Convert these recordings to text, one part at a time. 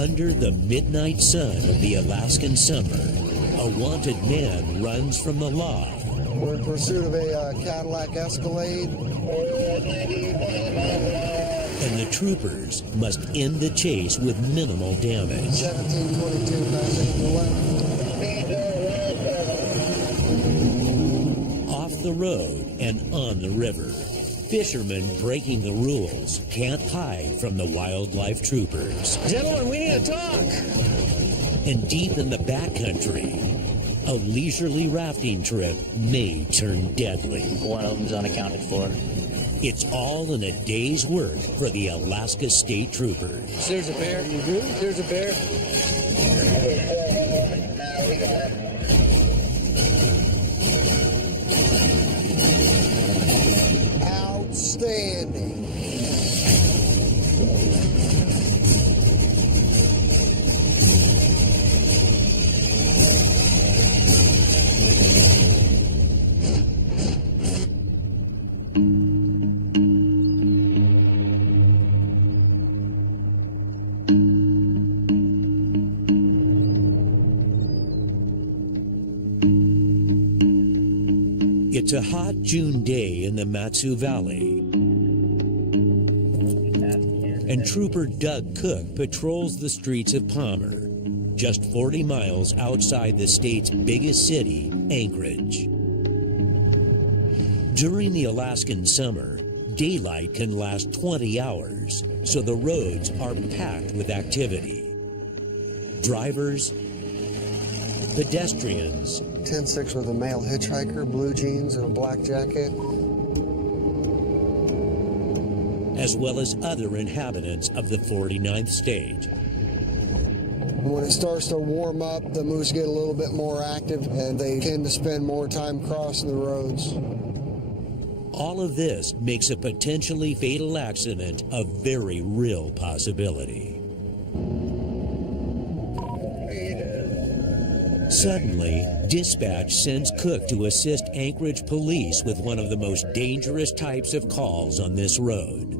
Under the midnight sun of the Alaskan summer, a wanted man runs from the law. We're in pursuit of a Cadillac Escalade. And the troopers must end the chase with minimal damage. 1722, passing the left. Off the road and on the river, fishermen breaking the rules can't hide from the wildlife troopers. Gentlemen, we need to talk. And deep in the backcountry, a leisurely rafting trip may turn deadly. One of them's unaccounted for. It's all in a day's work for the Alaska State Troopers. There's a bear. There's a bear. Outstanding. It's a hot June day in the Matsu Valley, and Trooper Doug Cook patrols the streets of Palmer, just 40 miles outside the state's biggest city, Anchorage. During the Alaskan summer, daylight can last 20 hours, so the roads are packed with activity. Drivers, pedestrians, 10-6 with a male hitchhiker, blue jeans and a black jacket. as well as other inhabitants of the 49th state. When it starts to warm up, the moose get a little bit more active and they tend to spend more time crossing the roads. All of this makes a potentially fatal accident a very real possibility. Suddenly, dispatch sends Cook to assist Anchorage police with one of the most dangerous types of calls on this road.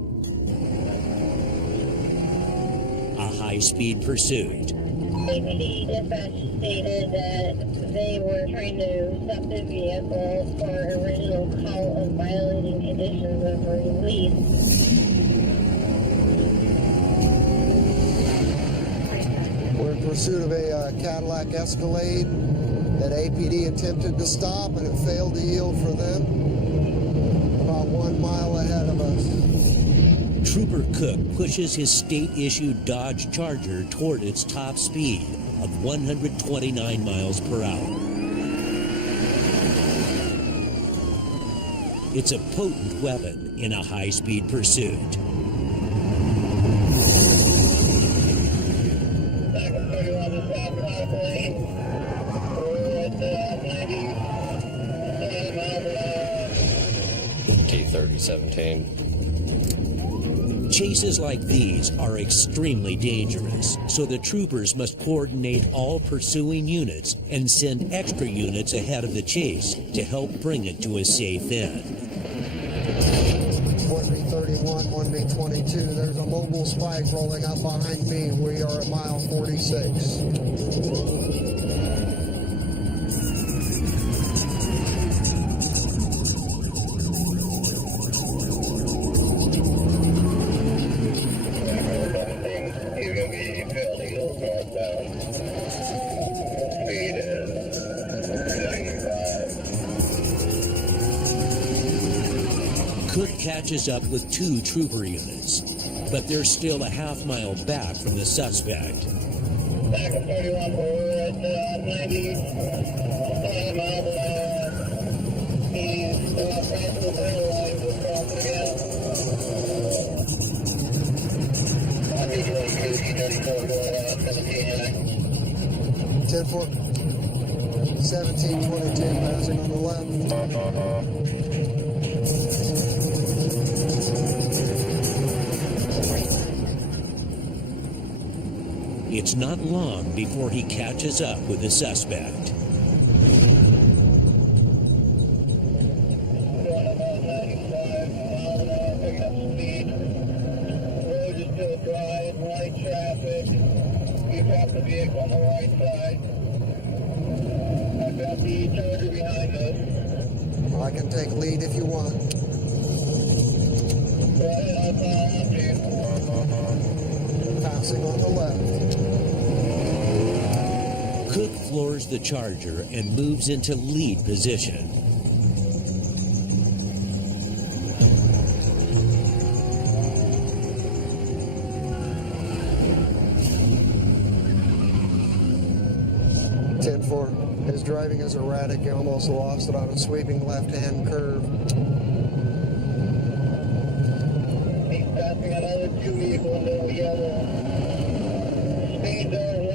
A high-speed pursuit. APD dispatch stated that they were trying to stop the vehicle for original call of violating conditions of release. We're in pursuit of a Cadillac Escalade that APD attempted to stop and it failed to yield for them. About 1 mile ahead of us. Trooper Cook pushes his state-issued Dodge Charger toward its top speed of 129 miles per hour. It's a potent weapon in a high-speed pursuit. T-30-17. Chases like these are extremely dangerous, so the troopers must coordinate all pursuing units and send extra units ahead of the chase to help bring it to a safe end. 1B31, 1B22, there's a mobile spike rolling up behind me. We are at mile 46. Cook catches up with 2 trooper units, but they're still a half-mile back from the suspect. Back at 31 forward, 90, 5 miles an hour. He's crossing the rail line, just crossing again. 1B22, 34, 10-4, 1722, passing on the left. It's not long before he catches up with the suspect. Road is still dry and light traffic. the vehicle on the right side. I've got the Charger behind us. I can take lead if you want. Go ahead, I'll follow after you. Passing on the left. Cook floors the Charger and moves into lead position. His driving is erratic. He almost lost it on a sweeping left-hand curve. He's passing another two vehicles into the yellow. Speed zone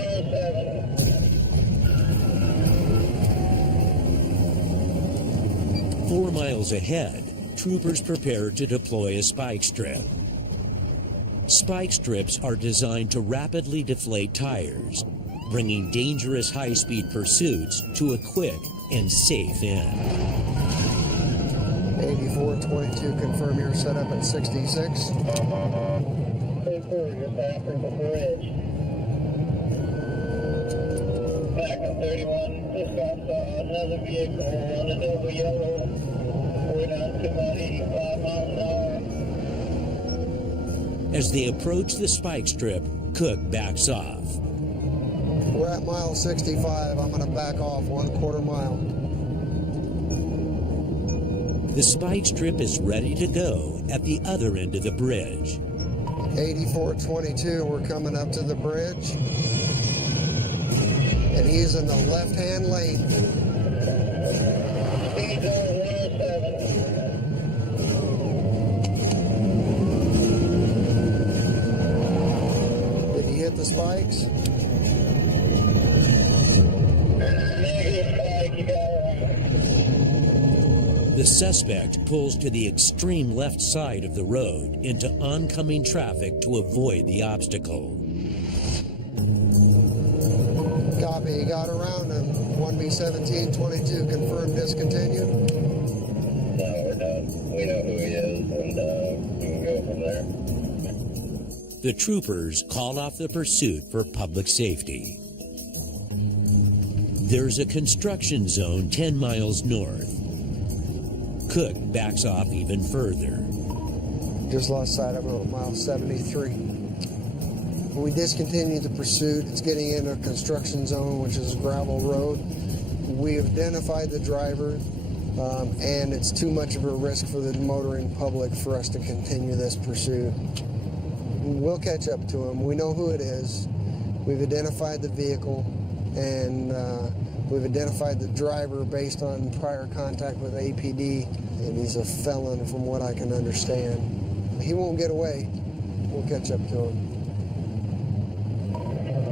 107. 4 miles ahead, troopers prepare to deploy a spike strip. Spike strips are designed to rapidly deflate tires, bringing dangerous high-speed pursuits to a quick and safe end. 8422, confirm you're set up at 66. 34, just after the bridge. Back on 31, just got another vehicle on the double yellow. We're down to about 85 miles an hour. As they approach the spike strip, Cook backs off. We're at mile 65. I'm going to back off 1/4 mile. The spike strip is ready to go at the other end of the bridge. 8422, we're coming up to the bridge. And he's in the left-hand lane. Speed zone 107. Did he hit the spikes? The suspect pulls to the extreme left side of the road into oncoming traffic to avoid the obstacle. Copy, he got around him. 1B1722, confirm discontinued. No, we're done. We know who he is, and we can go from there. The troopers call off the pursuit for public safety. There's a construction zone 10 miles north. Cook backs off even further. Just lost sight of him at mile 73. We discontinued the pursuit. It's getting into a construction zone, which is a gravel road. We have identified the driver, and it's too much of a risk for the motoring public for us to continue this pursuit. We'll catch up to him. We know who it is. We've identified the vehicle, and we've identified the driver based on prior contact with APD, and he's a felon from what I can understand. He won't get away. We'll catch up to him.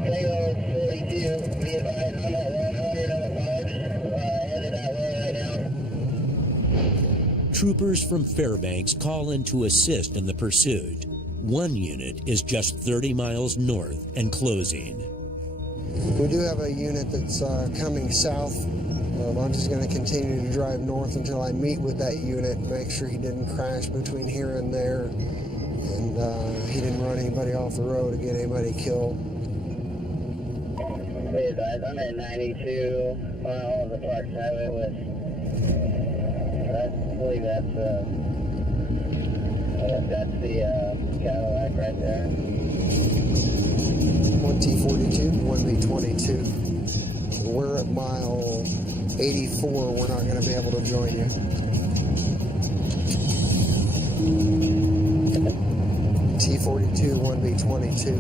Taylor 42, be advised, I'm at 100 on the march, headed that way right now. Troopers from Fairbanks call in to assist in the pursuit. One unit is just 30 miles north and closing. We do have a unit that's coming south. I'm just going to continue to drive north until I meet with that unit and make sure he didn't crash between here and there, and he didn't run anybody off the road to get anybody killed. Be advised, I'm at 92 miles of the Parks Highway with, I believe that's the Cadillac right there. 1T42, 1B22. We're at mile 84. We're not going to be able to join you. T42, 1B22.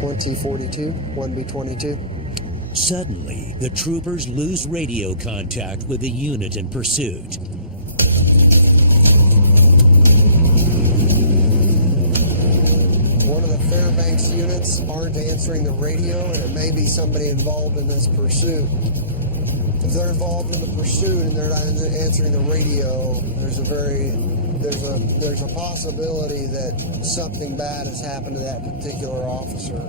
One T42, 1B22. Suddenly, the troopers lose radio contact with the unit in pursuit. One of the Fairbanks units aren't answering the radio, and it may be somebody involved in this pursuit. If they're involved in the pursuit and they're not answering the radio, there's a possibility that something bad has happened to that particular officer.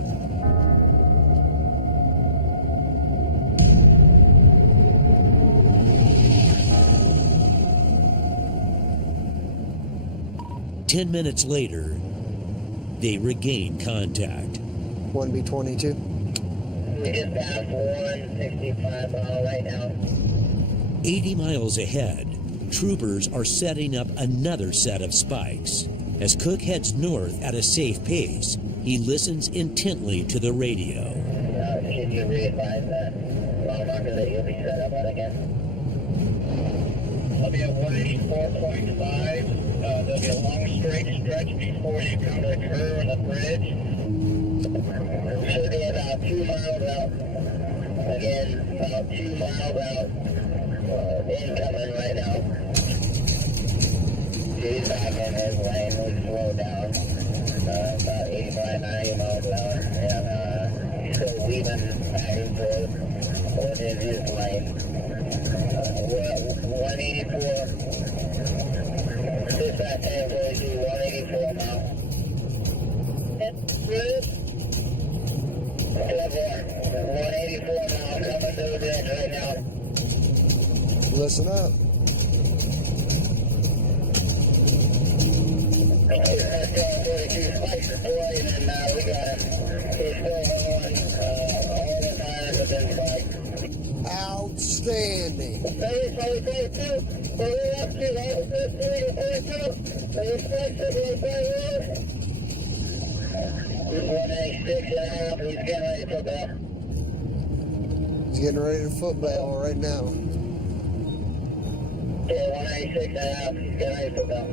10 minutes later, they regain contact. 1B22. We just passed 165 mile right now. 80 miles ahead, troopers are setting up another set of spikes. As Cook heads north at a safe pace, he listens intently to the radio. Should you re-advise that mile marker that you'll be set up on again? I'll be at 184.5. There'll be a long straight stretch before you come to the curve of the bridge. Should be about 2 miles out. Again, about 2 miles out. Incoming right now. He's back in his lane. We slow down. About 85, 90 miles an hour. And he's still weaving back and forth within his lane. 184. Dispatch 1042, 184 miles. Good. 184 miles coming through the bridge right now. Listen up. Spikes deployed, and we got him. He's still rolling. All the tires have been spiked. Outstanding. 32. We're up to 32. Those spikes are going quite well. He's 186.5. He's getting ready to put back. He's getting ready to foot bail right now. Yeah, 186.5. He's getting ready to put back.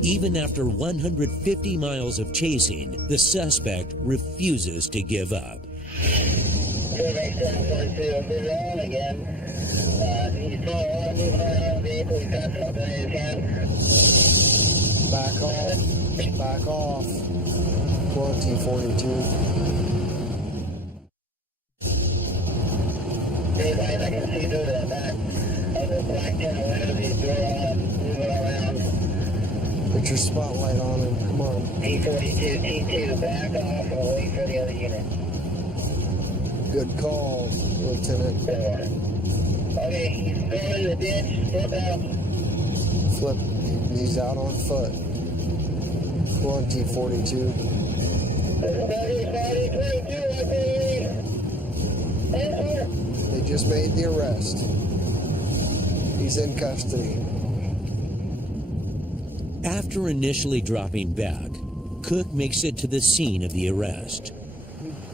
Even after 150 miles of chasing, the suspect refuses to give up. Survey 742, we're rolling again. He's doing a lot of moving around the vehicle. He's got something in his hand. Back off. Back off. 1T42. Anybody that can see through the back of the black tent window, he's doing a lot of moving around. Put your spotlight on him. Come on. T42, T2, back off and wait for the other unit. Good call, Lieutenant. Okay, he's going in the ditch. Flip out. Flip. He's out on foot. 1T42. 30, They just made the arrest. He's in custody. After initially dropping back, Cook makes it to the scene of the arrest.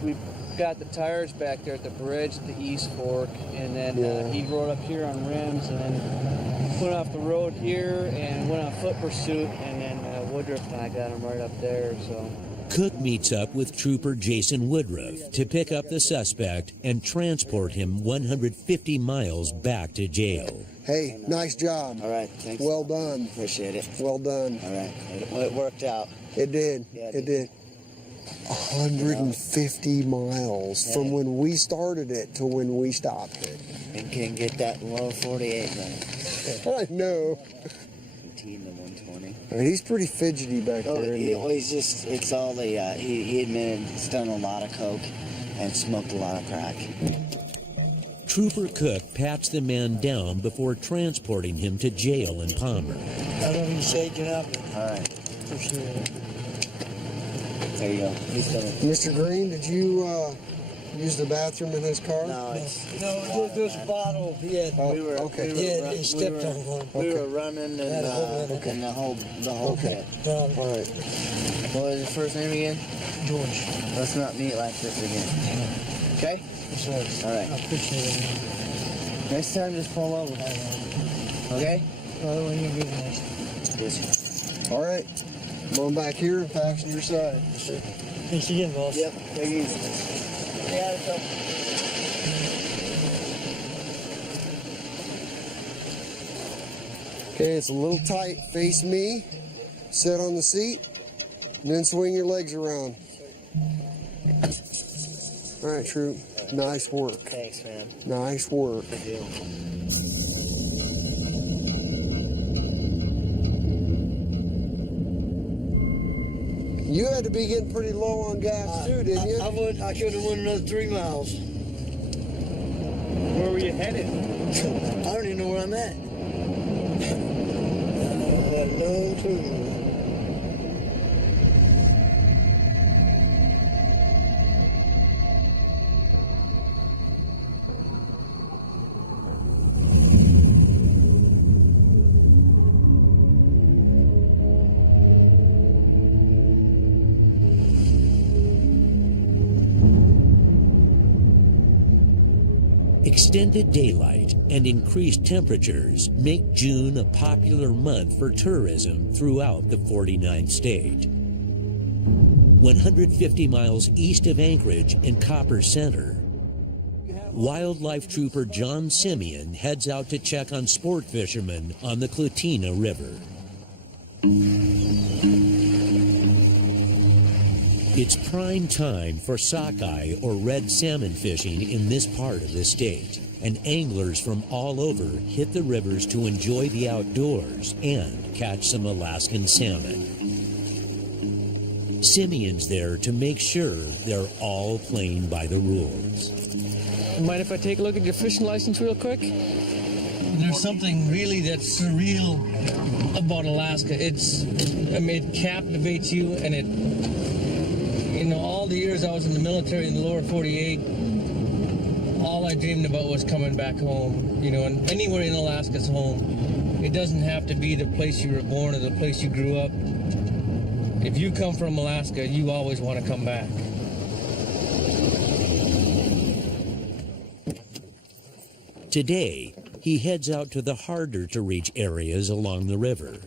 We got the tires back there at the bridge at the East Fork, and then he rode up here on rims, and then went off the road here and went on foot pursuit, and then Woodruff and I got him right up there. So Cook meets up with Trooper Jason Woodruff to pick up the suspect and transport him 150 miles back to jail. Hey, nice job. All right, thanks. Well done. Appreciate it. Well done. All right, it worked out. It did. Yeah, it did. 150 miles from when we started it to when we stopped it. And can get that low 48 minutes. I know. 18 to 120. I mean, he's pretty fidgety back Oh, there. Isn't he? he's just, it's all the, he admitted he's done a lot of coke and smoked a lot of crack. Trooper Cook pats the man down before transporting him to jail in Palmer. I don't even shaking up. All right, For sure. there you go. He's done it. Mr. Green, did you use the bathroom in his car? No, it's... No, there's a bottle. He had, Oh, We were, okay. he stepped on one. We were running and, Had a whole and the whole Okay. pit. All right. What was your first name again? George. Let's not meet like this again. Okay? For sure. All right. I appreciate it. Next time, just pull over. Okay? By the way, you're good, nice. Yes. All right. Going back here and passenger side. Thanks again, boss. Yep. Take it easy. Yeah, it's up. Okay, it's a little tight. Face me. Sit on the seat. And then swing your legs around. All right, Troop. Nice work. Thanks, man. Nice work. Good deal. You had to be getting pretty low on gas too, didn't you? I could have went another 3 miles. where were you headed? I don't even know where I'm at. I have no clue. Extended daylight and increased temperatures make June a popular month for tourism throughout the 49th state. 150 miles east of Anchorage in Copper Center, Wildlife Trooper John Simeon heads out to check on sport fishermen on the Clutina River. It's prime time for sockeye or red salmon fishing in this part of the state, and anglers from all over hit the rivers to enjoy the outdoors and catch some Alaskan salmon. Simeon's there to make sure they're all playing by the rules. Mind if I take a look at your fishing license real quick? There's something really that's surreal about Alaska. It captivates you, and all the years I was in the military in the lower 48, all I dreamed about was coming back home, and anywhere in Alaska's home. It doesn't have to be the place you were born or the place you grew up. If you come from Alaska, you always want to come back. Today, he heads out to the harder-to-reach areas along the river.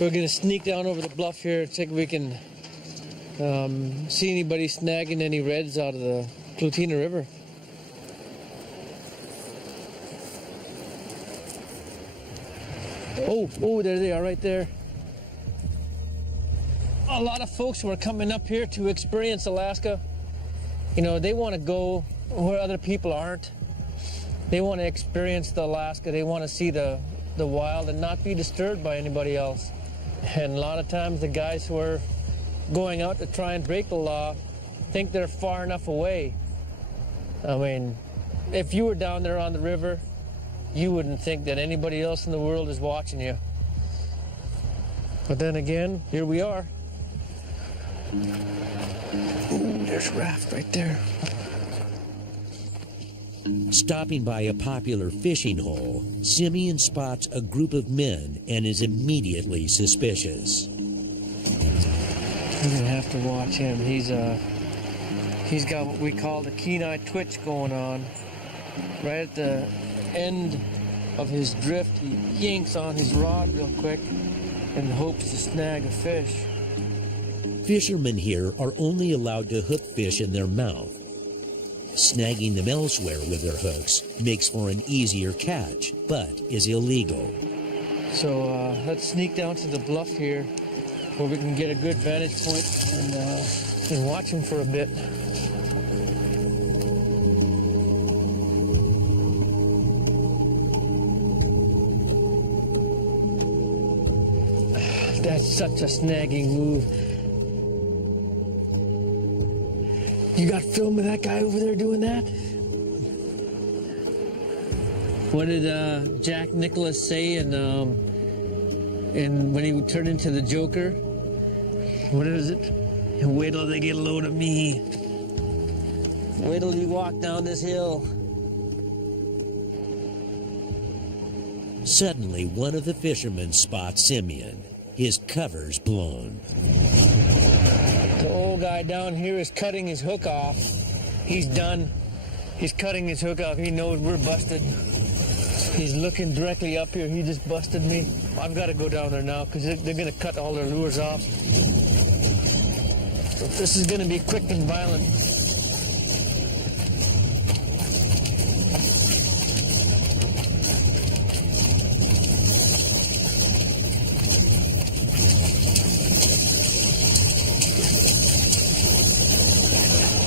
We're going to sneak down over the bluff here, see if we can see anybody snagging any reds out of the Clutina River. Oh, there they are right there. A lot of folks were coming up here to experience Alaska. They want to go where other people aren't. They want to experience the Alaska. They want to see the wild and not be disturbed by anybody else. And a lot of times the guys who are going out to try and break the law think they're far enough away. I mean, if you were down there on the river, you wouldn't think that anybody else in the world is watching you. But then again, here we are. Ooh, there's a raft right there. Stopping by a popular fishing hole, Simeon spots a group of men and is immediately suspicious. You're gonna have to watch him. He's got what we call the keen-eye twitch going on. Right at the end of his drift, he yanks on his rod real quick in hopes to snag a fish. Fishermen here are only allowed to hook fish in their mouth. Snagging them elsewhere with their hooks makes for an easier catch, but is illegal. So let's sneak down to the bluff here where we can get a good vantage point and watch him for a bit. That's such a snagging move. You got film of that guy over there doing that? What did Jack Nicklaus say in when he turned into the Joker? What is it? Wait till they get a load of me. Wait till you walk down this hill. Suddenly, one of the fishermen spots Simeon. His cover's blown. The old guy down here is cutting his hook off. He's done. He's cutting his hook off. He knows we're busted. He's looking directly up here. He just busted me. I've got to go down there now because they're going to cut all their lures off. So this is going to be quick and violent.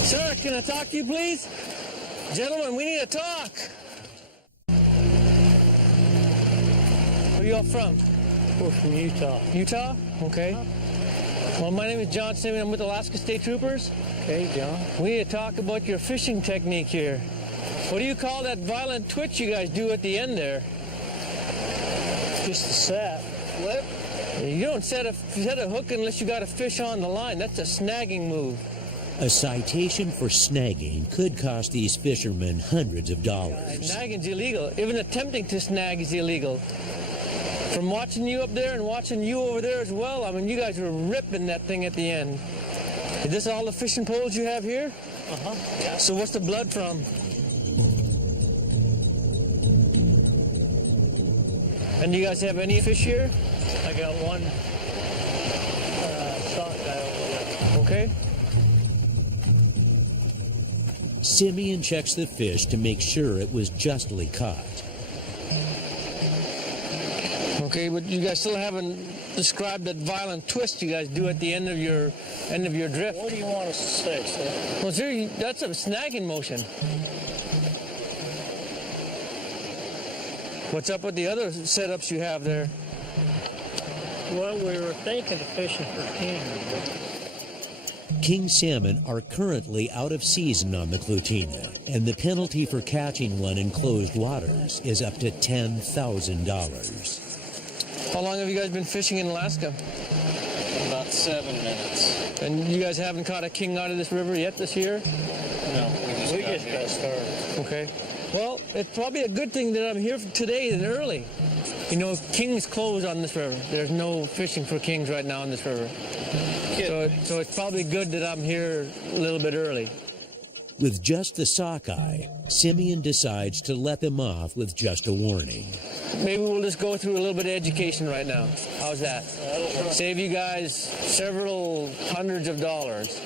Sir, can I talk to you, please? Gentlemen, we need to talk. Where are you all from? We're from Utah. Utah? Okay. Well, my name is John Simeon. I'm with Alaska State Troopers. Okay, John. We need to talk about your fishing technique here. What do you call that violent twitch you guys do at the end there? Just a set. Flip? You don't set a hook unless you got a fish on the line. That's a snagging move. A citation for snagging could cost these fishermen hundreds of dollars. Snagging's illegal. Even attempting to snag is illegal. From watching you up there and watching you over there as well, I mean, you guys were ripping that thing at the end. Is this all the fishing poles you have here? Uh-huh. Yeah. So what's the blood from? And do you guys have any fish here? I got one sockeye over there. Okay. Simeon checks the fish to make sure it was justly caught. Okay, but you guys still haven't described that violent twist you guys do at the end of your drift. What do you want us to say, sir? Well, sir, that's a snagging motion. What's up with the other setups you have there? Well, we were thinking of fishing for king. King salmon are currently out of season on the Clutina, and the penalty for catching one in closed waters is up to $10,000. How long have you guys been fishing in Alaska? About 7 minutes. And you guys haven't caught a king out of this river yet this year? No, We just got started. Okay. Well, it's probably a good thing that I'm here today and early. You know, kings close on this river. There's no fishing for kings right now on this river. So it's probably good that I'm here a little bit early. With just the sockeye, Simeon decides to let them off with just a warning. Maybe we'll just go through a little bit of education right now. How's that? Save you guys several hundreds of dollars.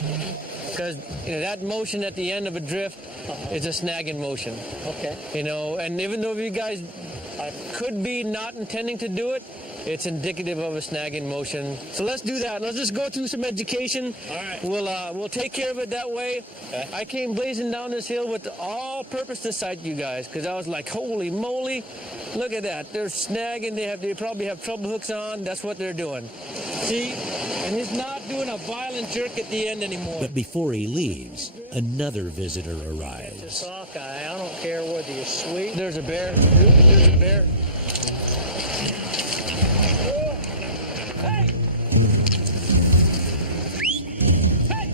Because that motion at the end of a drift is a snagging motion. Okay. And even though you guys could be not intending to do it, it's indicative of a snagging motion. So let's do that. Let's just go through some education. All right. We'll take care of it that way. Okay. I came blazing down this hill with all purpose to sight you guys, because I was like, holy moly, look at that. They're snagging. They probably have trouble hooks on. That's what they're doing. See? And he's not doing a violent jerk at the end anymore. But before he leaves, another visitor It's a arrives. sockeye. I don't care whether you're sweet. There's a bear. There's a bear. Hey! Hey!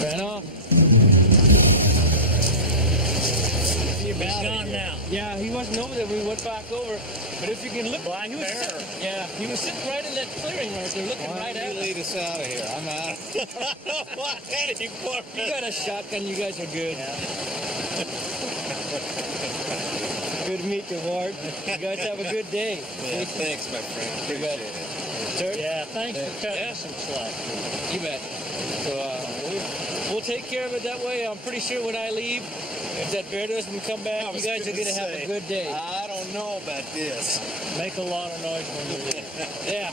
Ran off. He's gone now. Yeah, he wasn't over there. We went back over. But if you can look, Black he was bear. he was sitting right in that clearing right there, looking right at us. Lead us out of here. I'm out. You got a shotgun. You guys are good. Good to meet you, Ward. You guys have a good day. Yeah, thanks, my friend. You bet. Appreciate it. Sir? Yeah, thanks for cutting some slack. You bet. So we'll take care of it that way. I'm pretty sure when I leave, if that bear doesn't come back, you guys are going to have a good day. I don't know about this. Make a lot of noise when you leave. Yeah.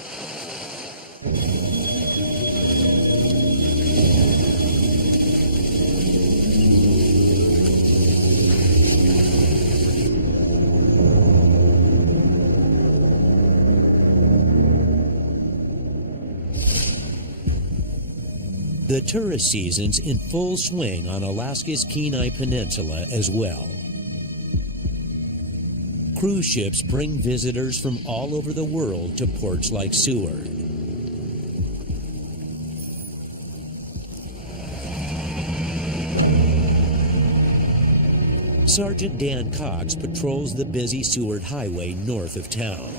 The tourist season's in full swing on Alaska's Kenai Peninsula as well. Cruise ships bring visitors from all over the world to ports like Seward. Sergeant Dan Cox patrols the busy Seward Highway north of town.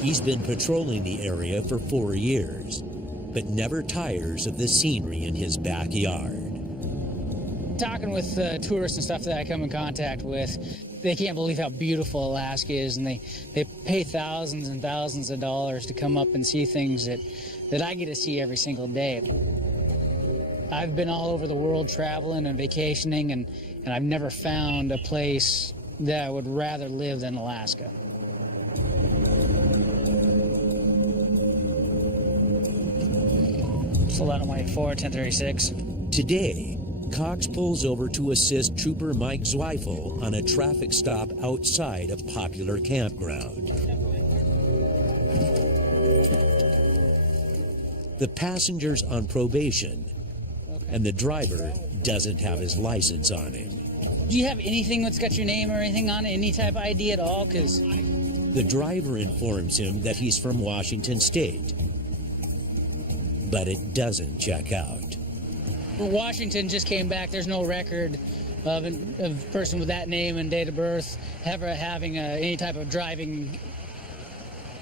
He's been patrolling the area for 4 years, but never tires of the scenery in his backyard. Talking with tourists and stuff that I come in contact with, they can't believe how beautiful Alaska is, and they pay thousands and thousands of dollars to come up and see things that I get to see every single day. I've been all over the world traveling and vacationing, and I've never found a place that I would rather live than Alaska. Pull out on my 1036. Today, Cox pulls over to assist Trooper Mike Zweifel on a traffic stop outside a popular campground. The passenger's on probation, and the driver doesn't have his license on him. Do you have anything that's got your name or anything on it, any type of ID at all? Because The driver informs him that he's from Washington State, but it doesn't check out. Washington just came back. There's no record of a person with that name and date of birth ever having any type of driving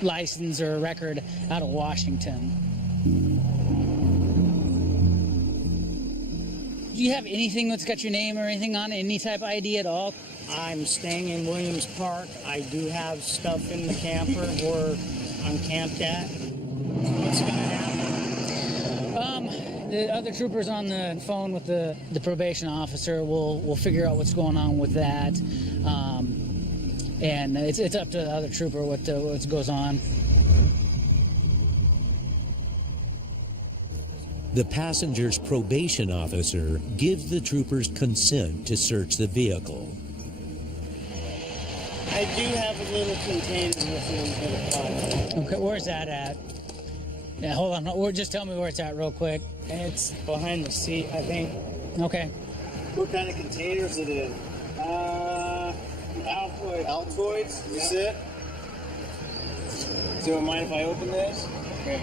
license or record out of Washington. Do you have anything that's got your name or anything on it? Any type of ID at all? I'm staying in Williams Park. I do have stuff in the camper where I'm camped at. What's going to happen? The other troopers on the phone with the probation officer will figure out what's going on with that. And it's up to the other trooper what goes on. The passenger's probation officer gives the troopers consent to search the vehicle. I do have a little container with a little bit of pot. Okay, where's that at? Yeah, hold on. Just tell me where it's at real quick. It's behind the seat, I think. Okay. What kind of container is it in? Altoid. Altoids? Is it? Do you mind if I open this? Okay.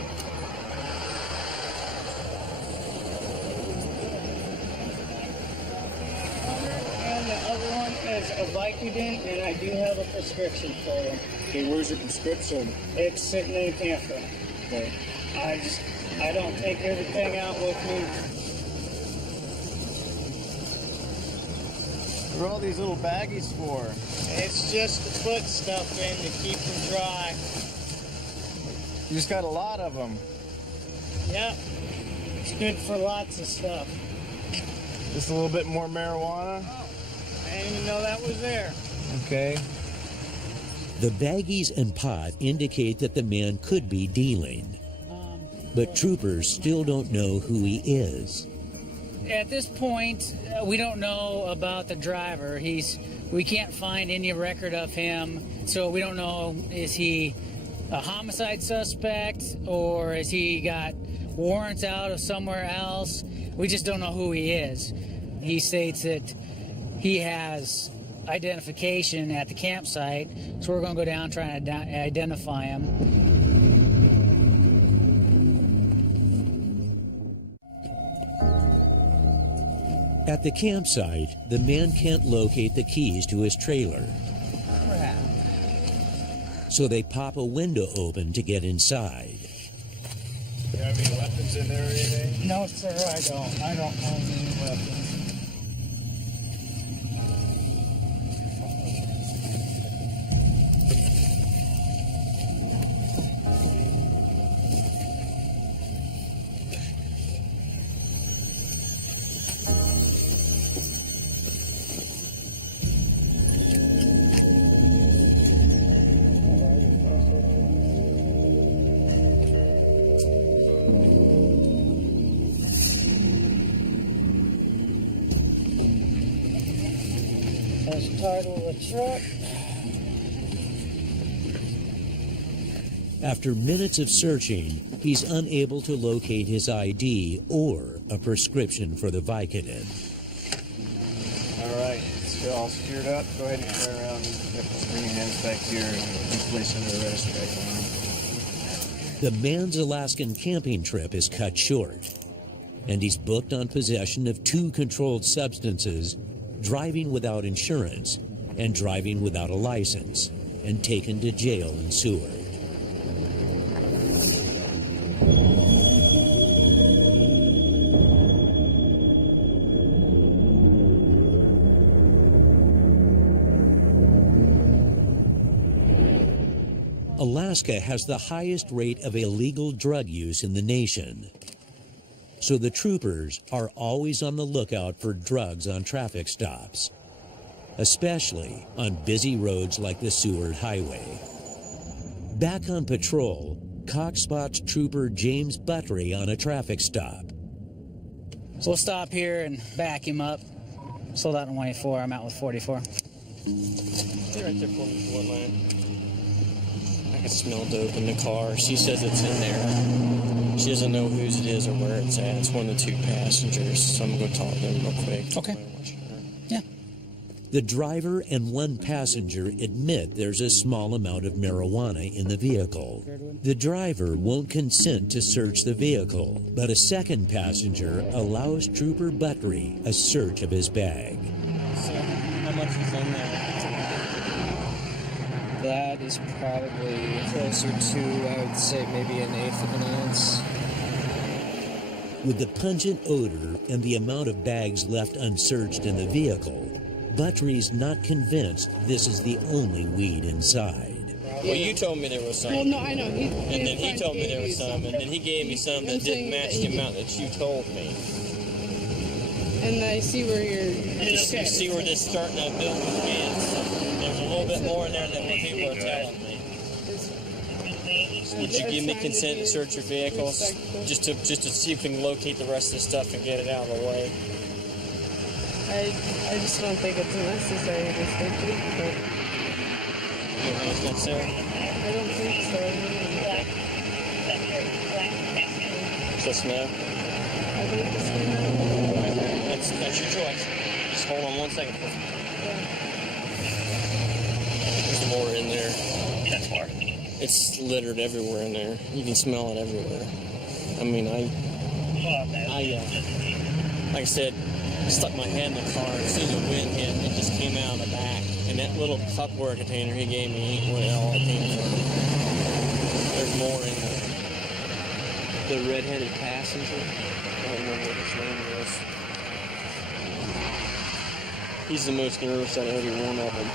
And the other one is a Vicodin, and I do have a prescription for it. Okay, where's your prescription? It's sitting in the camper. Okay. I don't take everything out with me. What are all these little baggies for? It's just to put stuff in to keep them dry. You just got a lot of them. Yep. It's good for lots of stuff. Just a little bit more marijuana. Oh, I didn't even know that was there. Okay. The baggies and pot indicate that the man could be dealing, but troopers still don't know who he is. At this point, we don't know about the driver. We can't find any record of him, so we don't know, is he a homicide suspect or has he got warrants out of somewhere else? We just don't know who he is. He states that he has identification at the campsite, so we're going to go down and try and identify him. At the campsite, the man can't locate the keys to his trailer. Crap. So they pop a window open to get inside. Do you have any weapons in there or anything? No, sir, I don't. I don't own any weapons. That's the title of the truck. After minutes of searching, he's unable to locate his ID or a prescription for the Vicodin. All right, it's all secured up. Go ahead and turn around. Yep, bring your hands back here and place under arrest right now. The man's Alaskan camping trip is cut short, and he's booked on possession of 2 controlled substances, driving without insurance, and driving without a license, and taken to jail in Seward. Alaska has the highest rate of illegal drug use in the nation. So the troopers are always on the lookout for drugs on traffic stops, especially on busy roads like the Seward Highway. Back on patrol, Cox spots Trooper James Buttery on a traffic stop. So we'll stop here and back him up. Sold out in 184. I'm out with 44. They're right there, 44 line. I can smell dope in the car. She says it's in there. She doesn't know whose it is or where it's at. It's one of the 2 passengers, so I'm going to go talk to them real quick. Okay. Yeah. The driver and 1 passenger admit there's a small amount of marijuana in the vehicle. The driver won't consent to search the vehicle, but a 2nd passenger allows Trooper Buttery a search of his bag. So, how much is in there? That is probably closer to, I would say, maybe 1/8 of an ounce. With the pungent odor and the amount of bags left unsearched in the vehicle, Buttrey's not convinced this is the only weed inside. Well, you told me there was some. Well, no, I know. And then he told me there was some, and then he gave me some that didn't match the amount that you told me. And I see where you're. You see where this starting to build with me is. There's a little bit more in there than what people are telling me. Did you give me consent to search your vehicles just to see if we can locate the rest of the stuff and get it out of the way? I just don't think it's necessary to search it, but You don't think it's necessary? I don't think so. Just no. I think it's That's your choice. Just hold on 1 second. There's more in there. It's littered everywhere in there. You can smell it everywhere. I mean, like I said, stuck my head in the car. As soon as the wind hit, it just came out of the back. And that little Tupperware container he gave me ain't what it all came from. There's more in there. The red-headed passenger. I don't remember what his name was. He's the most nervous out of every one of them.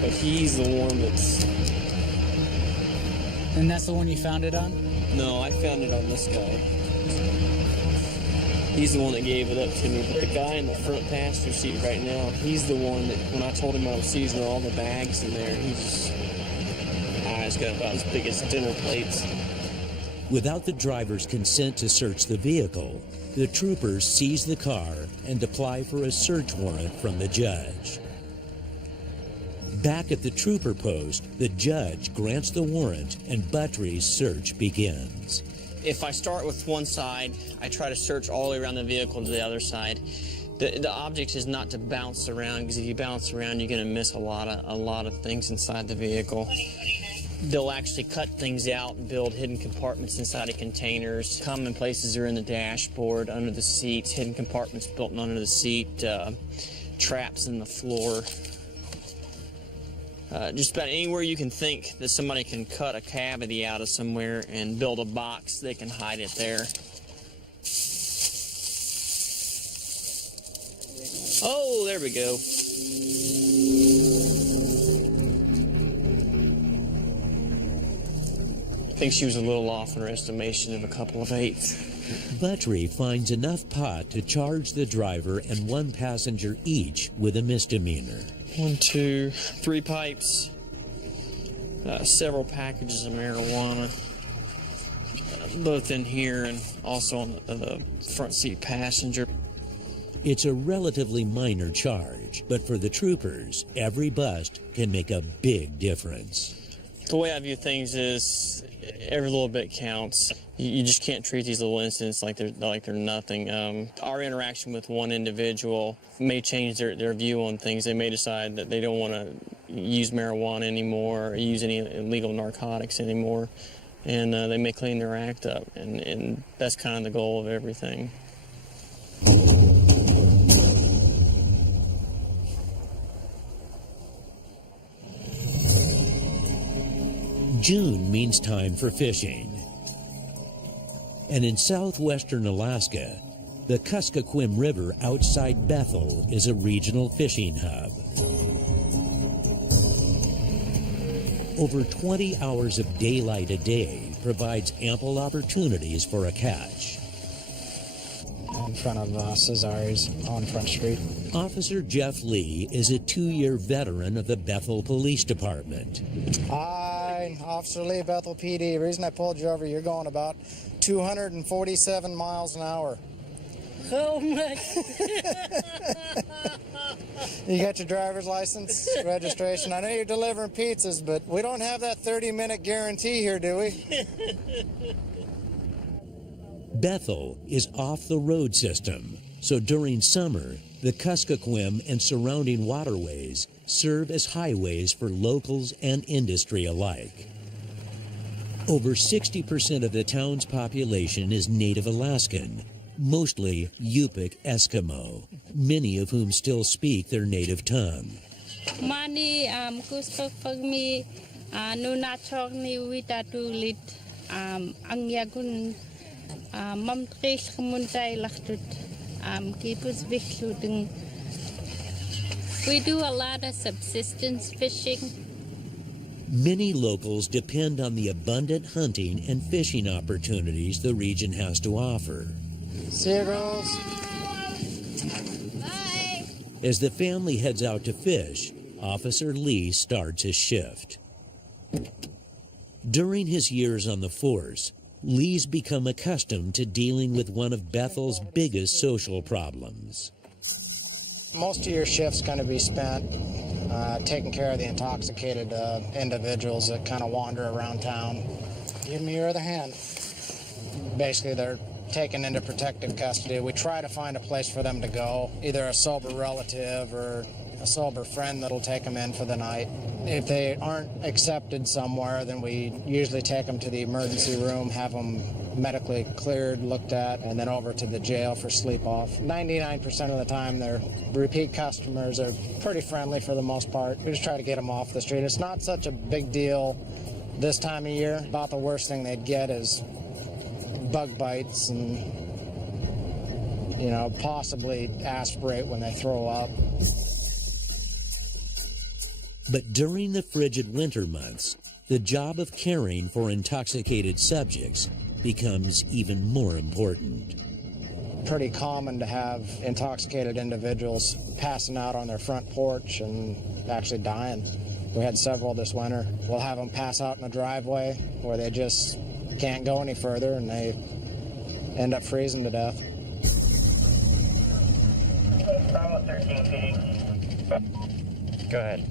But he's the one that's... And that's the one you found it on? No, I found it on this guy. He's the one that gave it up to me. But the guy in the front passenger seat right now, he's the one that, when I told him I was seizing all the bags in there, his eyes got about as big as dinner plates. Without the driver's consent to search the vehicle, the troopers seize the car and apply for a search warrant from the judge. Back at the trooper post, the judge grants the warrant and Buttrey's search begins. If I start with one side, I try to search all the way around the vehicle to the other side. The object is not to bounce around, because if you bounce around, you're going to miss a lot of things inside the vehicle. They'll actually cut things out and build hidden compartments inside of containers. Common places are in the dashboard, under the seats, hidden compartments built under the seat, traps in the floor. Just about anywhere you can think that somebody can cut a cavity out of somewhere and build a box, they can hide it there. Oh, there we go. I think she was a little off in her estimation of a couple of eighths. Buttrey finds enough pot to charge the driver and one passenger each with a misdemeanor. 1, 2, 3 pipes, several packages of marijuana, both in here and also on the front seat passenger. It's a relatively minor charge, but for the troopers, every bust can make a big difference. The way I view things is every little bit counts. You just can't treat these little incidents like they're nothing. Our interaction with one individual may change their view on things. They may decide that they don't want to use marijuana anymore or use any illegal narcotics anymore, and they may clean their act up, and that's kind of the goal of everything. June means time for fishing. And in southwestern Alaska, the Kuskokwim River outside Bethel is a regional fishing hub. Over 20 hours of daylight a day provides ample opportunities for a catch. In front of Cesar's on Front Street. Officer Jeff Lee is a 2-year veteran of the Bethel Police Department. Hi, Officer Lee, Bethel PD. The reason I pulled you over, you're going about 247 miles an hour. Oh my! You got your driver's license, registration. I know you're delivering pizzas, but we don't have that 30-minute guarantee here, do we? Bethel is off the road system, so during summer, the Kuskokwim and surrounding waterways serve as highways for locals and industry alike. Over 60% of the town's population is Native Alaskan, mostly Yupik Eskimo, many of whom still speak their native tongue. Mani kuskokfagmi nunachok ni witatulit angyagun Mam tres gemuntai lachtut. Kipus vichluding. We do a lot of subsistence fishing. Many locals depend on the abundant hunting and fishing opportunities the region has to offer. See you, girls. Bye. As the family heads out to fish, Officer Lee starts his shift. During his years on the force, Lee's become accustomed to dealing with one of Bethel's biggest social problems. Most of your shift's going to be spent taking care of the intoxicated individuals that kind of wander around town. Give me your other hand. Basically, they're taken into protective custody. We try to find a place for them to go, either a sober relative or a sober friend that'll take them in for the night. If they aren't accepted somewhere, then we usually take them to the emergency room, have them medically cleared, looked at, and then over to the jail for sleep off. 99% of the time, they're repeat customers. Are pretty friendly for the most part. We just try to get them off the street. It's not such a big deal this time of year. About the worst thing they'd get is bug bites and, you know, possibly aspirate when they throw up. But during the frigid winter months, the job of caring for intoxicated subjects becomes even more important. Pretty common to have intoxicated individuals passing out on their front porch and actually dying. We had several this winter. We'll have them pass out in a driveway where they just can't go any further and they end up freezing to death. Go ahead.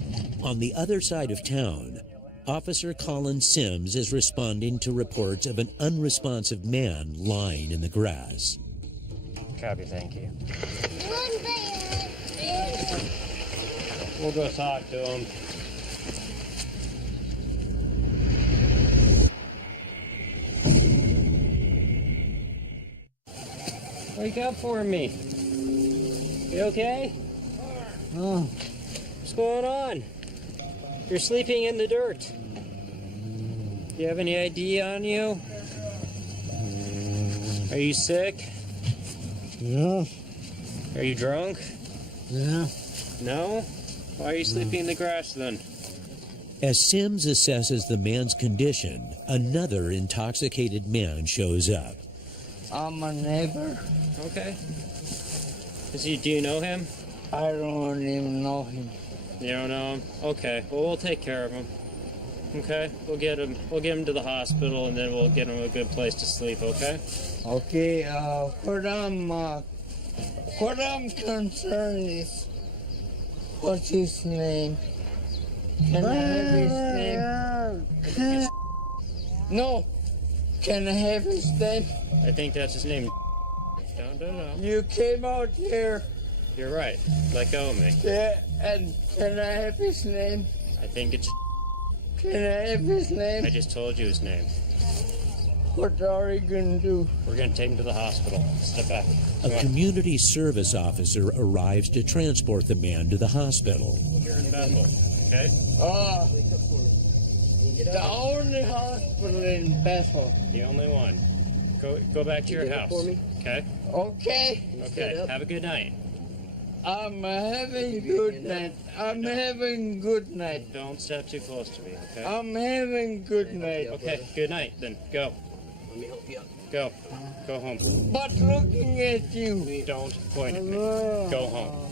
On the other side of town, Officer Colin Sims is responding to reports of an unresponsive man lying in the grass. Copy, thank you. We'll go talk to him. Wake up for me. You okay? Oh, What's going on? You're sleeping in the dirt. You have any ID on you? Are you sick? yeah, Are you drunk? yeah. No? Why are you sleeping in the grass then? As Sims assesses the man's condition, another intoxicated man shows up. I'm a neighbor. Okay. Do you know him? I don't even know him. You don't know him? Okay. Well, we'll take care of him. Okay? We'll get him to the hospital and then we'll get him a good place to sleep, okay? Okay, what I'm concerned is, what's his name? Can I have his name? No. Can I have his name? I think that's his name. No. You came out here. You're right. Let go of me. Yeah, and can I have his name? I think it's... Can I have his name? I just told you his name. What are you gonna do? We're gonna take him to the hospital. Step back. A community service officer arrives to transport the man to the hospital. You're in Bethel, okay? The only hospital in Bethel. The only one. Go back to your house. Okay? Okay. Okay. Have a good night. I'm having good night. I'm having good night. Don't step too close to me, okay? I'm having good night. Okay, good night then. Go. Let me help you up. Go. Go home. But looking at you. Don't point at me. Go home.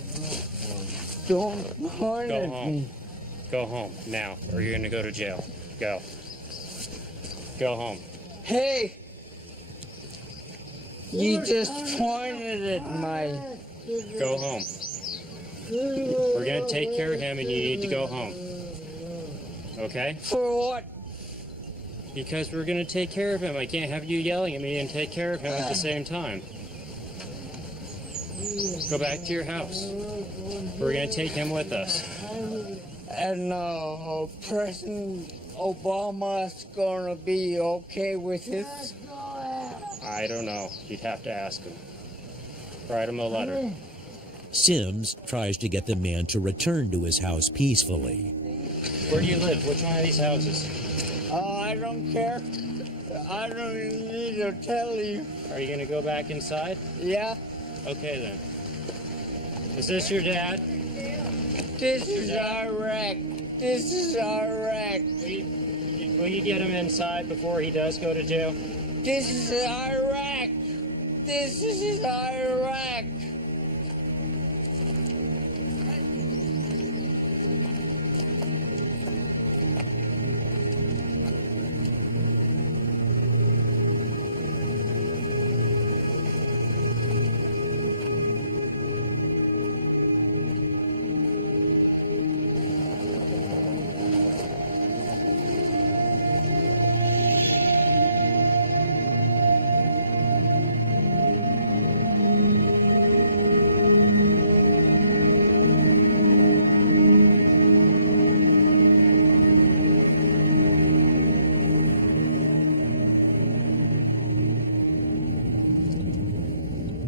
Don't point Go at home. me. Go home now, or you're gonna go to jail. Go. Go home. Hey! You just pointed at my... Go home. We're gonna take care of him and you need to go home. Okay? For what? Because we're gonna take care of him. I can't have you yelling at me and take care of him at the same time. Go back to your house. We're gonna take him with us. And President Obama's gonna be okay with it? I don't know. You'd have to ask him. Write him a letter. Sims tries to get the man to return to his house peacefully. Where do you live? Which one of these houses? I don't care. I don't even need to tell you. Are you gonna go back inside? Yeah, Okay then. Is this your dad? this is Iraq. This is Iraq. Will you get him inside before he does go to jail? This is Iraq. This is Iraq.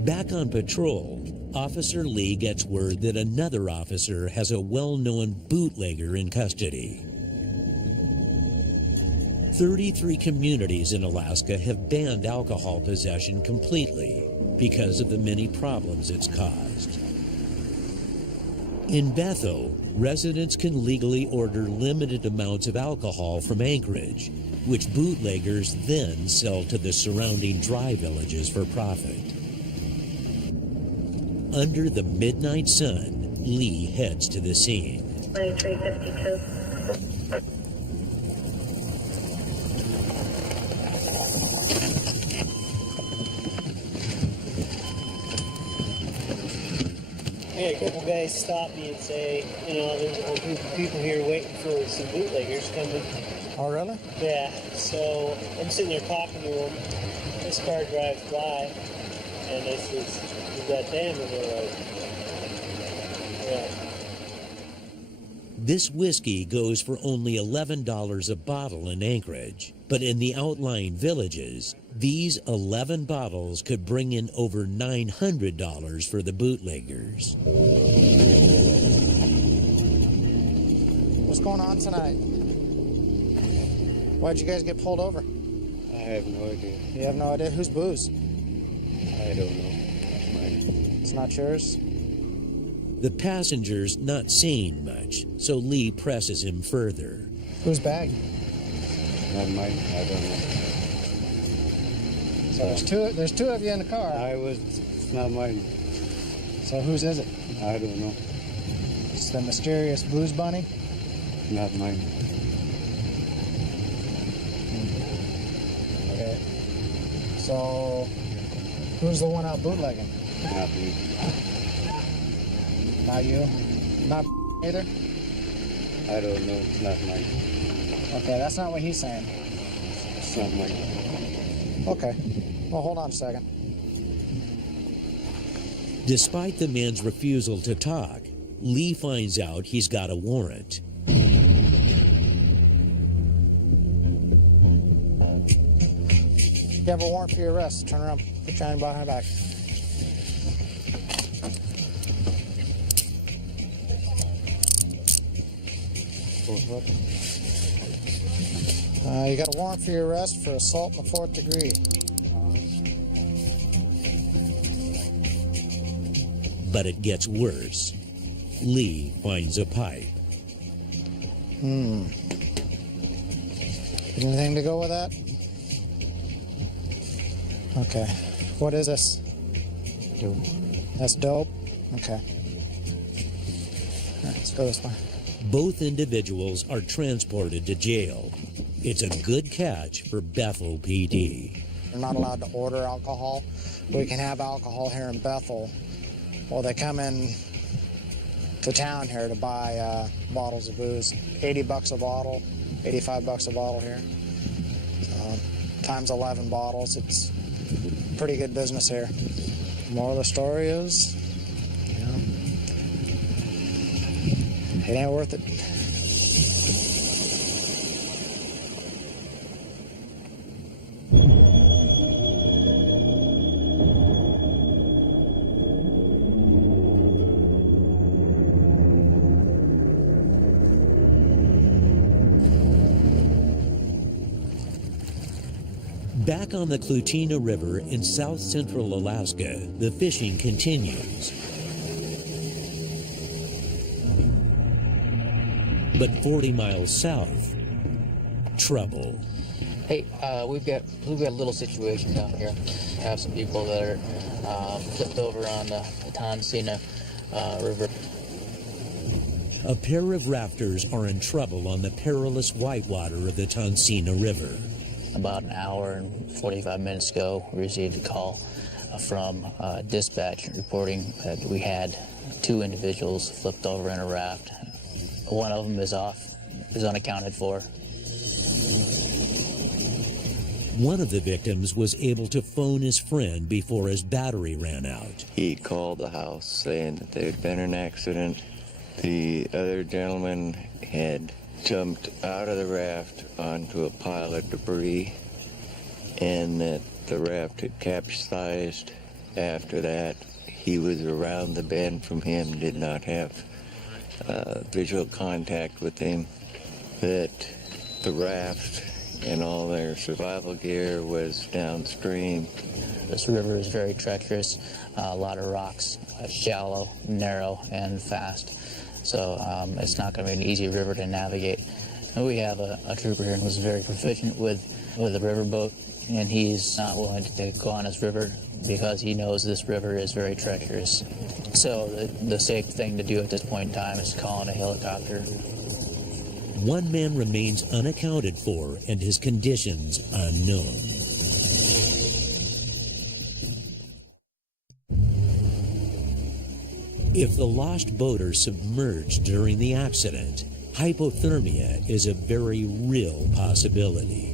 Back on patrol, Officer Lee gets word that another officer has a well-known bootlegger in custody. 33 communities in Alaska have banned alcohol possession completely because of the many problems it's caused. In Bethel, residents can legally order limited amounts of alcohol from Anchorage, which bootleggers then sell to the surrounding dry villages for profit. Under the midnight sun, Lee heads to the scene. 2352. I had a couple guys stop me and say, you know, there's a whole group of people here waiting for some bootleggers coming. Oh, really? Yeah, so I'm sitting there talking to them. This car drives by, and I says, "You got them?" And they're like, "Yeah." This whiskey goes for only $11 a bottle in Anchorage, but in the outlying villages, these 11 bottles could bring in over $900 for the bootleggers. What's going on tonight? Why'd you guys get pulled over? I have no idea. You have no idea? Whose booze? I don't know. It's not yours? The passenger's not saying much, so Lee presses him further. Whose bag? Not mine. I don't know. So there's two of you in the car. It's not mine. So whose is it? I don't know. It's the mysterious booze bunny? Not mine. Okay. So who's the one out bootlegging? Not me. Not you? Not either? I don't know. It's not mine. Okay, that's not what he's saying. It's not mine. Okay. Well, hold on a second. Despite the man's refusal to talk, Lee finds out he's got a warrant. You have a warrant for your arrest. Turn around. Put your hand behind my back. What? You got a warrant for your arrest for assault in the 4th degree. But it gets worse. Lee finds a pipe. Anything to go with that? Okay. What is this? Dope. That's dope? Okay. All right, let's go this way. Both individuals are transported to jail. It's a good catch for Bethel PD. We're not allowed to order alcohol. We can have alcohol here in Bethel. Well, they come in to town here to buy bottles of booze. $80 a bottle, $85 a bottle here. Times 11 bottles. It's pretty good business here. Moral of the story is, it ain't worth it. Back on the Klutina River in south central Alaska, the fishing continues. But 40 miles south, trouble. Hey, we've got a little situation down here. We have some people that are flipped over on the Tonsina River. A pair of rafters are in trouble on the perilous whitewater of the Tonsina River. About an hour and 45 minutes ago, we received a call from dispatch reporting that we had 2 individuals flipped over in a raft. One of them is unaccounted for. One of the victims was able to phone his friend before his battery ran out. He called the house saying that there had been an accident. The other gentleman had jumped out of the raft onto a pile of debris and that the raft had capsized. After that, he was around the bend from him, did not have visual contact with him, that the raft and all their survival gear was downstream. This river is very treacherous, a lot of rocks, shallow, narrow, and fast. So it's not going to be an easy river to navigate. And we have a trooper here who's very proficient with a riverboat, and he's not willing to go on this river because he knows this river is very treacherous. So the safe thing to do at this point in time is call in a helicopter. One man remains unaccounted for and his conditions unknown. If the lost boater submerged during the accident, hypothermia is a very real possibility.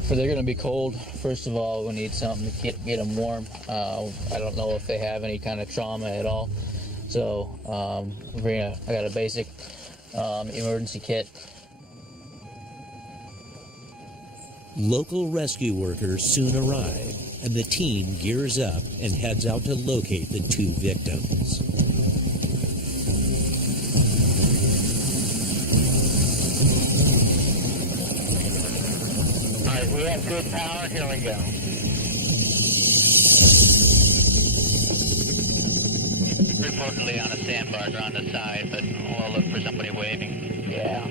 If they're going to be cold, first of all, we need something to get them warm. I don't know if they have any kind of trauma at all. So I got a basic emergency kit. Local rescue workers soon arrive, and the team gears up and heads out to locate the 2 victims. All right, we have good power. Here we go. Reportedly on a sandbar on the side, but we'll look for somebody waving. Yeah.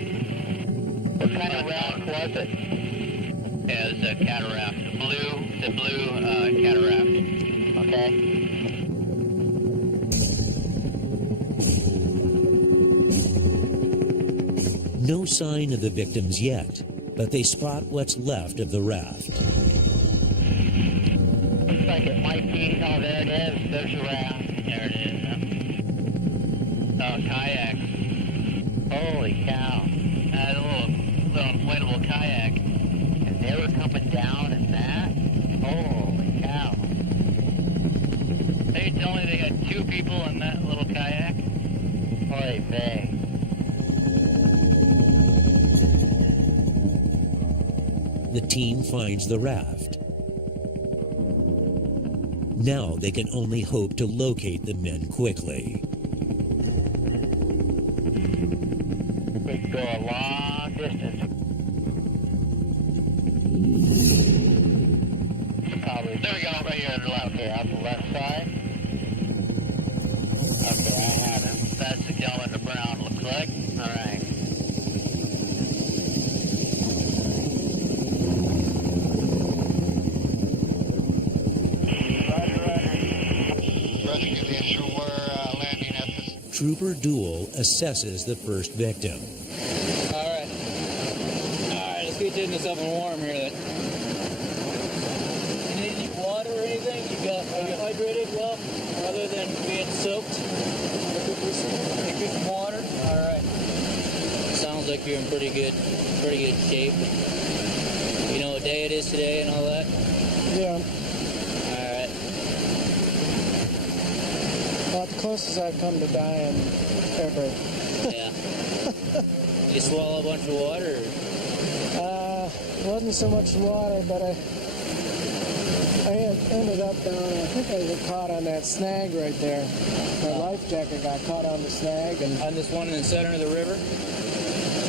What kind of raft was it? As a cataract. The blue cataract. Okay. No sign of the victims yet, but they spot what's left of the raft. Looks like it might be. Oh, there it is. There's a raft. There it is. Kayak. Holy cow. A little inflatable kayak. And they were coming down in that? Holy cow. They told me they had 2 people in that little kayak? Holy vey. The team finds the raft. Now they can only hope to locate the men quickly. We could go a long distance. Probably. There we go, right here on the left. Okay, on the left side. Okay, I have it. That's the yellow and the brown, looks like. All right. Trooper Duel assesses the first victim. All right, let's get into something warm here then. You need any water or anything? Are you hydrated well, other than being soaked? Get some water? All right. Sounds like you're in pretty good shape. You know what day it is today and all that? Yeah. About the closest I've come to dying ever. Yeah. You swallow a bunch of water? Wasn't so much water, but I ended up down, I think I got caught on that snag right there. My life jacket got caught on the snag. And on this one in the center of the river?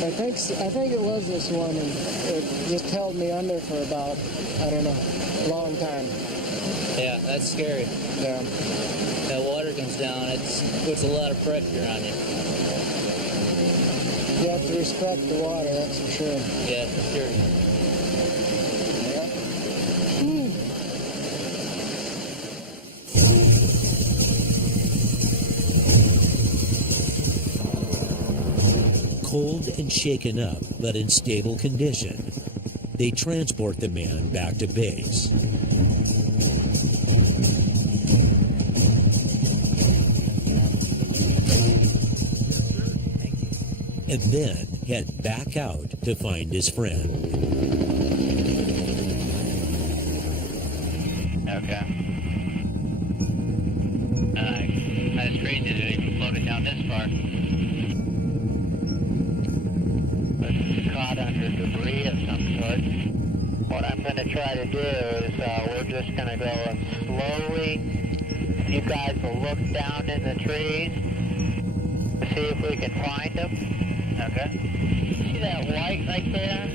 I think it was this one, and it just held me under for about, I don't know, a long time. Yeah, that's scary. Yeah. That water comes down, it puts a lot of pressure on you. You have to respect the water, that's for sure. Yeah, for sure. Cold and shaken up, but in stable condition, they transport the man back to base. And then head back out to find his friend. Okay. That's crazy that they floated down this far. It's caught under debris of some sort. What I'm going to try to do is we're just going to go and slowly, you guys will look down in the trees to see if we can find them. Okay. See that white right there?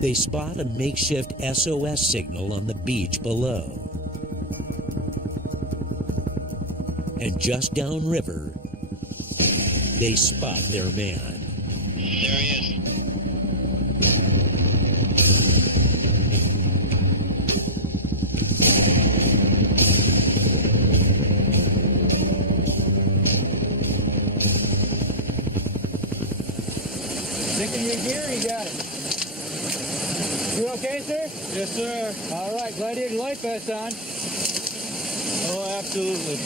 They spot a makeshift SOS signal on the beach below. And just downriver, they spot their man. There he is. Sticking your gear, you got it. You okay, sir? Yes, sir. All right, glad you had your life vest on. Oh, absolutely.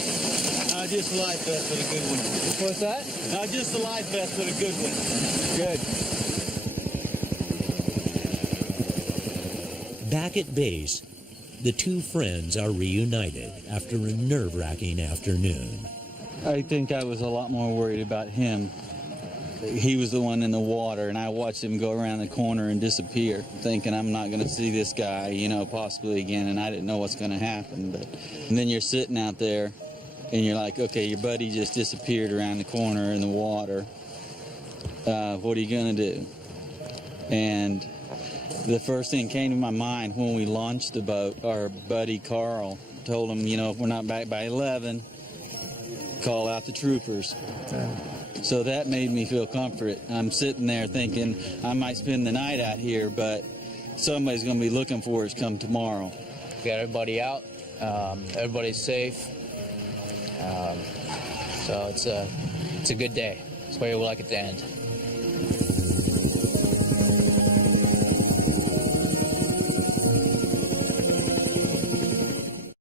Not just a life vest, but a good one. What's that? Not just a life vest, but a good one. Good. Back at base, the two friends are reunited after a nerve-wracking afternoon. I think I was a lot more worried about him. He was the one in the water, and I watched him go around the corner and disappear, thinking I'm not going to see this guy, you know, possibly again, and I didn't know what's going to happen. And then you're sitting out there, and you're like, okay, your buddy just disappeared around the corner in the water. What are you going to do? And the first thing came to my mind when we launched the boat, our buddy Carl told him, you know, if we're not back by 11, call out the troopers. So that made me feel comfort. I'm sitting there thinking I might spend the night out here, but somebody's going to be looking for us come tomorrow. We got everybody out. Everybody's safe. So it's a good day. That's why we like it to end.